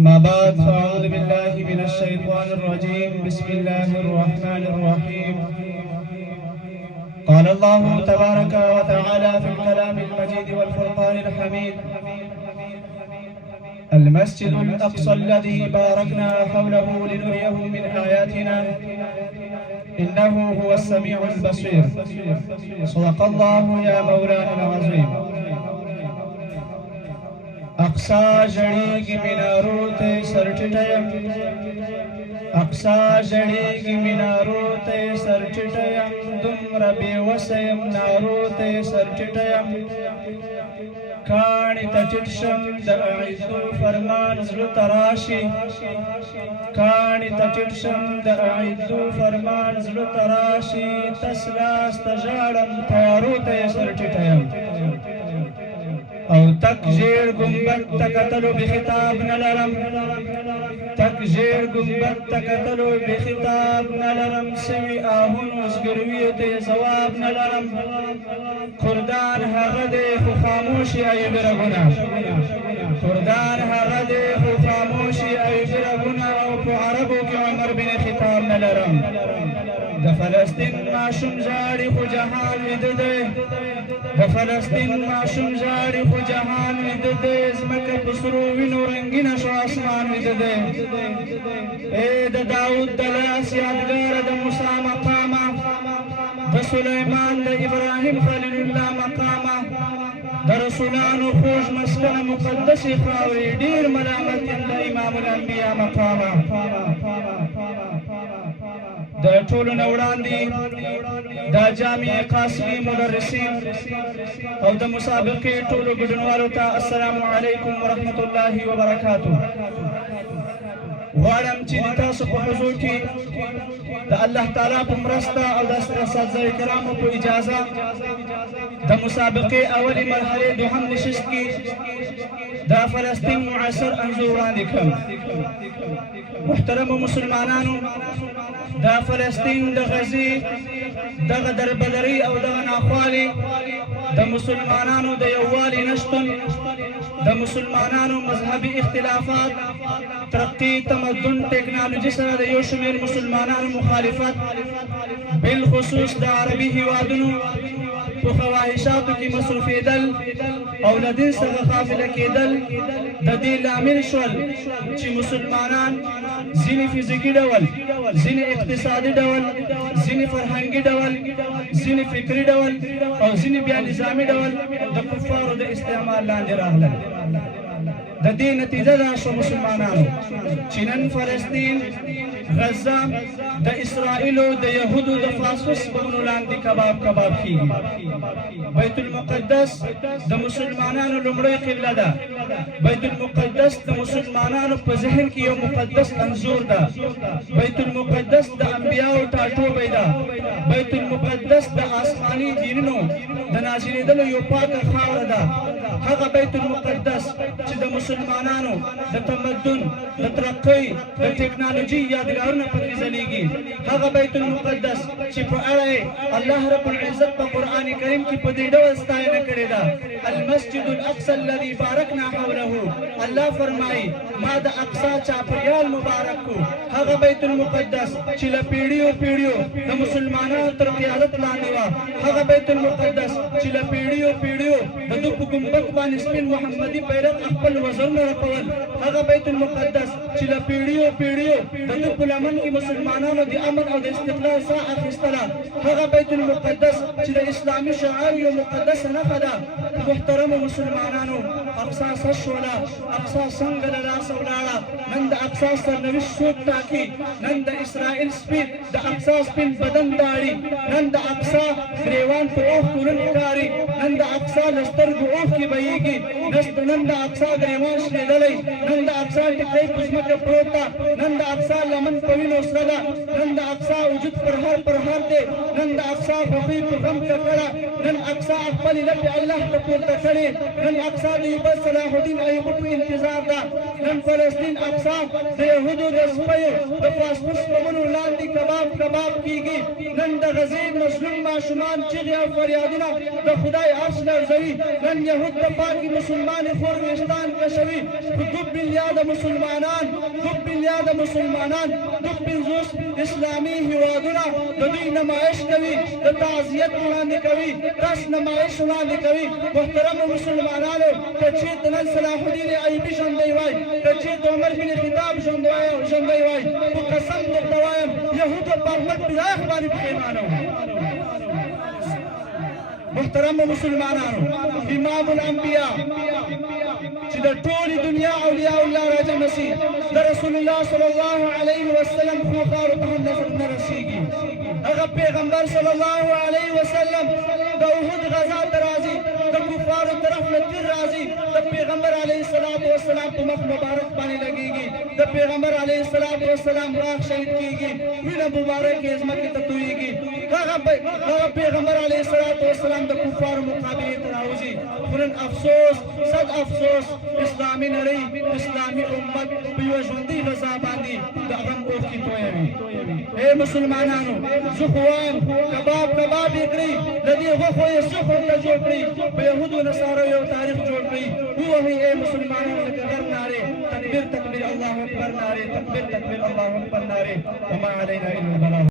أما بعد فأعوذ بالله من الشيطان الرجيم بسم الله الرحمن الرحيم قال الله تبارك وتعالى في الكلام المجيد والفرقان الحميد المسجد الأقصى الذي باركنا حوله لنريه من آياتنا إنه هو السميع البصير صدق الله يا مولانا العظيم اقصا جڑیگی مینارو تے سر ٹٹیم اقصا جڑیگی مینارو تے سر ٹٹیم دمر بے وسیم نارو تے سر ٹٹیم کانی تا ٹٹشم دا عزو فرمان زلو تراشی کانی تا ٹٹشم دا عزو فرمان زلو تراشی تسلاس تجارم تیارو تے سر ٹٹیم او تک جیر گنبت تکتلو بخطاب نلرم تک جیر گنبت تکتلو بخطاب نلرم سوی آهون وزگرویت زواب نلرم کردان حغد خو خاموشی ای برگونا کردان حغد خو خاموشی ای برگونا او پو عربو کی عمر بن خطاب نلرم دا فلسطین معشوم جاری خو جهان ویدده دا فلسطین معشوم جاری خو جهان ویدده زمکه پسرو وینو رنگین شو آسمان ویدده اے دا داود دلاس یادگار دا موسیٰ مقاما دا سلیمان دا ابراہیم خلیل اللہ مقاما دا رسولان و خوش مسکن مقدس خاوری دیر ملامت دا امام الانبیاء مقاما دا ټولو نه وړاندې دا جامع قاسمي مدرسین او د مسابقې ټولو ګډونوالو ته السلام علیکم ورحمت الله وبرکاته غواړم چې د تاسو په حضور کې د الله تعالی په مرسته او د اساتذه کرامو په اجازه د مسابقې اولي مرحلې دوهم نشست کې د فلسطین معاصر انځور وړاندې کړم محترمو مسلمانانو دا فلسطین د غزې دغه دربدري او دغه ناخوالي د مسلمانانو د یووالي نشتون د مسلمانانو مذهبي اختلافات ترقی تمدن ټیکنالوژي سره د یو شمېر مسلمانانو مخالفت بالخصوص د عربي هیوادونو په خواهشاتو کې مصروفېدل او له دین څخه غافله کېدل د دې لامل شول چې مسلمانان ځینې فزیکي ډول ځینې اقتصادي ډول ځینې فرهنګي ډول ځینې فکري ډول او ځینې بیا نظامي ډول د کفارو د استعمال لاندې راغلل د دې نتیجه دا شو مسلمانانو چې نن فلسطین غزه د اسرائیلو د یهودو د فاسوس بغنو لاندې کباب کیږي بیت المقدس د مسلمانانو لومړی قبله ده بیت المقدس د مسلمانانو په ذهن کې یو مقدس انځور ده بیت المقدس د انبیاو ټاټوبی ده بیت المقدس د آسماني دینونو د نازلېدلو یو پاکه خاوره ده هغه بیت المقدس چې د مسلمانانو د تمدن د ترقۍ د ټیکنالوژي یادګارونه پکې ځلیږي هغه بیت المقدس چې په اړه الله رب العزت په قرآن کریم کې په دې ډول ستاینه کړې ده المسجد الاقصى الذي باركنا حوله الله فرمایي ما د اقصا چاپریال مبارک کو هغه بیت المقدس چې له پیړیو د مسلمانانو تر قیادت لاندې وه هغه بیت المقدس چې له پیړیو د ده په ګمبد باندې سپین محمدي بیرغ خپل وزرونه رپول هغه بیت المقدس چې له پیړیو د ده په لمن کې مسلمانانو د امن او د استقلال ساه اخیستله هغه بیت المقدس چې د اسلامي شعار یو مقدسه نښه ده محترمو مسلمانانو اقصا څه شوله اقصا څنګه له لاسه ولاړه نن د اقصا سرنوشت څوک ټاکي نن د اسرائیل سپین د اقصا سپین بدن داړي نن د اقصا ګریوان په اوښکو نن ښکاري نن د اقصا له سترګو اوښکې بهیږي نن د اقصا ګریوان شلېدلی نن د اقصا ټیکری په ځمکه پروت ده نن د اقصا لمن په وینو سره ده نن د اقصا وجود پرهر دی نن د اقصا خوښۍ په غم ککړه نن اقصا خپلې لپې الله ته پورته کړې نن اقصا د یوبل صلاح الدین ایوبي انتظار ده نن فلسطین اقصا د یهودو د سپیو د فاسفوس بمونو لاندې کباب کیږي نن د غزې مظلوم ماشومان چغې او فریادونه د خدای عرش لرزوي نن یهود د پاکې مسلمانې خور ویښتان کشوي خو 2 میلیارده مسلمانان 250 اسلامي هیوادونه د دوی نمایش کوي د تعزیت وړاندې کوي داس نمایش وړاندې کوي محترمو مسلمانانو که چېرته نن صلاح الدین ایوبي ژوندی وای که چېرته عمر بن خطاب ژوندی وای په قسم درته وایم یهودو په احمد بن عیاش باندې پښیمانه وو محترم مسلمانانو امام الانبیاء چې د ټولې دنیا اولیاء الله راجمع شي د رسول الله صلی الله علیه وسلم خوښارو ته هم نظر نه رسیږي هغه پیغمبر صلی الله علیه وسلم د احد غزا ته راځي د کفارو طرف نه تیر راځي د پیغمبر علیه السلام په مخ مبارک باندې لګیږي د پیغمبر علیه السلام راخ شهید کیږي وینه مبارک یې ځمکې ته تویږي هغه پیغمبر علیه السلام د کفارو مقابلې ته راوځي خو نن افسوس صد افسوس اسلامي نړۍ اسلامي امت په یوه ژوندۍ غذا باندې د غم اوښکې تویوي ای مسلمانانو زه خو وایم کباب یې کړئ د دې غوښو یې سخت ورته جوړ کړئ په یهودو نصارو یو تاریخ جوړ کړئ ووهئ ای مسلمانانو لکه غر نارې تکبیر الله اکبر نارې تکبیر الله اکبر نارې وما علینا الا البلاغ